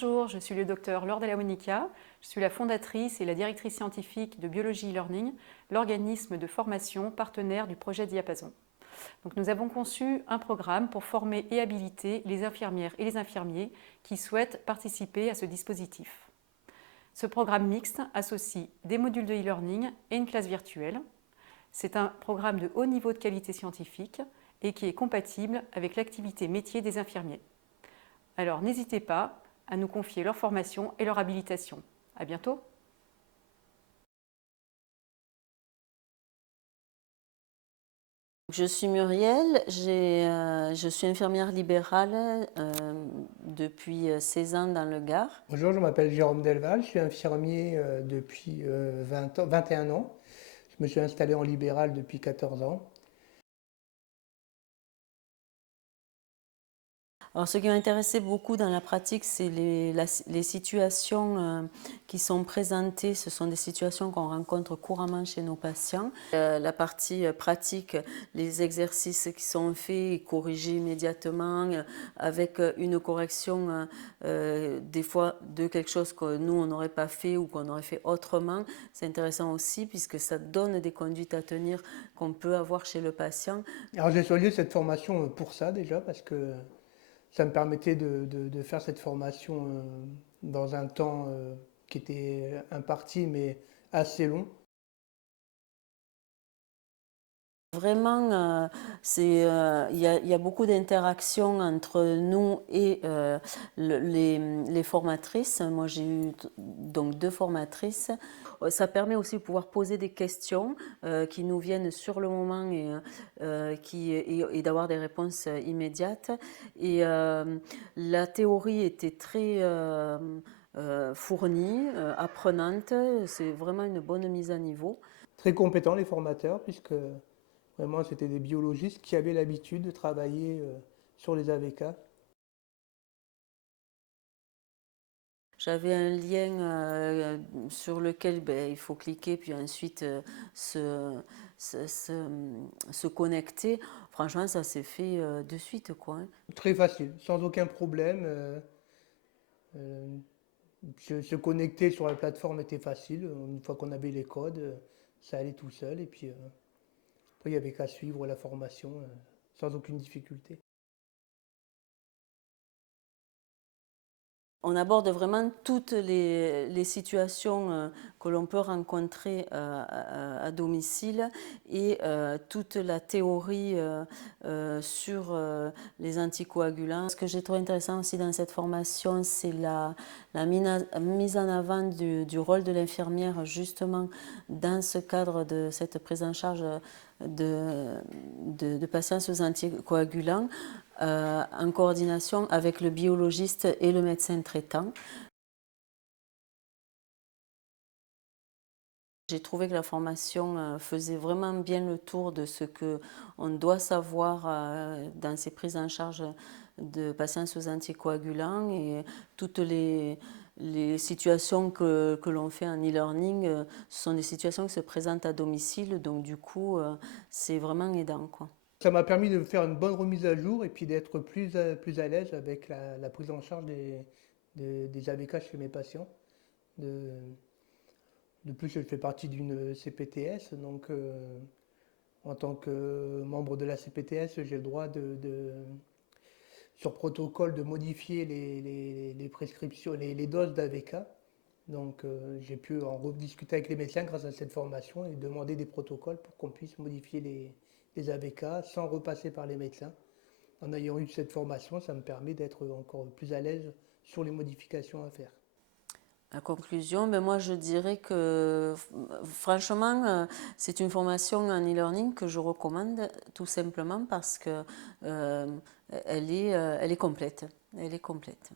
Bonjour, je suis le docteur Laure Della Monica. Je suis la fondatrice et la directrice scientifique de Biologie e-learning, l'organisme de formation partenaire du projet Diapason. Donc, nous avons conçu un programme pour former et habiliter les infirmières et les infirmiers qui souhaitent participer à ce dispositif. Ce programme mixte associe des modules de e-learning et une classe virtuelle. C'est un programme de haut niveau de qualité scientifique et qui est compatible avec l'activité métier des infirmiers. Alors n'hésitez pas à nous confier leur formation et leur habilitation. À bientôt. Je suis Muriel, je suis infirmière libérale depuis 16 ans dans le Gard. Bonjour, je m'appelle Jérôme Delval, je suis infirmier depuis 21 ans. Je me suis installé en libéral depuis 14 ans. Alors, ce qui m'intéressait beaucoup dans la pratique, c'est les situations qui sont présentées. Ce sont des situations qu'on rencontre couramment chez nos patients. La partie pratique, les exercices qui sont faits et corrigés immédiatement avec une correction des fois de quelque chose que nous, on n'aurait pas fait ou qu'on aurait fait autrement. C'est intéressant aussi puisque ça donne des conduites à tenir qu'on peut avoir chez le patient. Alors j'ai choisi cette formation pour ça déjà, parce que ça me permettait de faire cette formation dans un temps qui était imparti mais assez long. Vraiment, il y a beaucoup d'interactions entre nous et les formatrices. Moi, j'ai eu donc 2 formatrices. Ça permet aussi de pouvoir poser des questions qui nous viennent sur le moment et d'avoir des réponses immédiates. Et la théorie était très fournie, apprenante. C'est vraiment une bonne mise à niveau. Très compétents les formateurs, puisque vraiment c'était des biologistes qui avaient l'habitude de travailler sur les AVK. J'avais un lien sur lequel il faut cliquer, puis ensuite se connecter. Franchement, ça s'est fait de suite, quoi. Hein. Très facile, sans aucun problème. Euh, se connecter sur la plateforme était facile. Une fois qu'on avait les codes, ça allait tout seul. Et puis après, il n'y avait qu'à suivre la formation sans aucune difficulté. On aborde vraiment toutes les situations que l'on peut rencontrer à domicile et toute la théorie sur les anticoagulants. Ce que j'ai trouvé intéressant aussi dans cette formation, c'est la mise en avant du rôle de l'infirmière justement dans ce cadre de cette prise en charge de patients sous anticoagulants. En coordination avec le biologiste et le médecin traitant. J'ai trouvé que la formation faisait vraiment bien le tour de ce qu'on doit savoir dans ces prises en charge de patients sous anticoagulants et toutes les situations que l'on fait en e-learning, ce sont des situations qui se présentent à domicile, donc du coup, c'est vraiment aidant, quoi. Ça m'a permis de faire une bonne remise à jour et puis d'être plus à l'aise avec la prise en charge des AVK chez mes patients. De, de plus, je fais partie d'une CPTS, donc en tant que membre de la CPTS, j'ai le droit sur protocole de modifier les prescriptions, les doses d'AVK. Donc j'ai pu en rediscuter avec les médecins grâce à cette formation et demander des protocoles pour qu'on puisse modifier les AVK sans repasser par les médecins. En ayant eu cette formation, ça me permet d'être encore plus à l'aise sur les modifications à faire. La conclusion, moi je dirais que franchement, c'est une formation en e-learning que je recommande tout simplement parce que elle est complète. Elle est complète.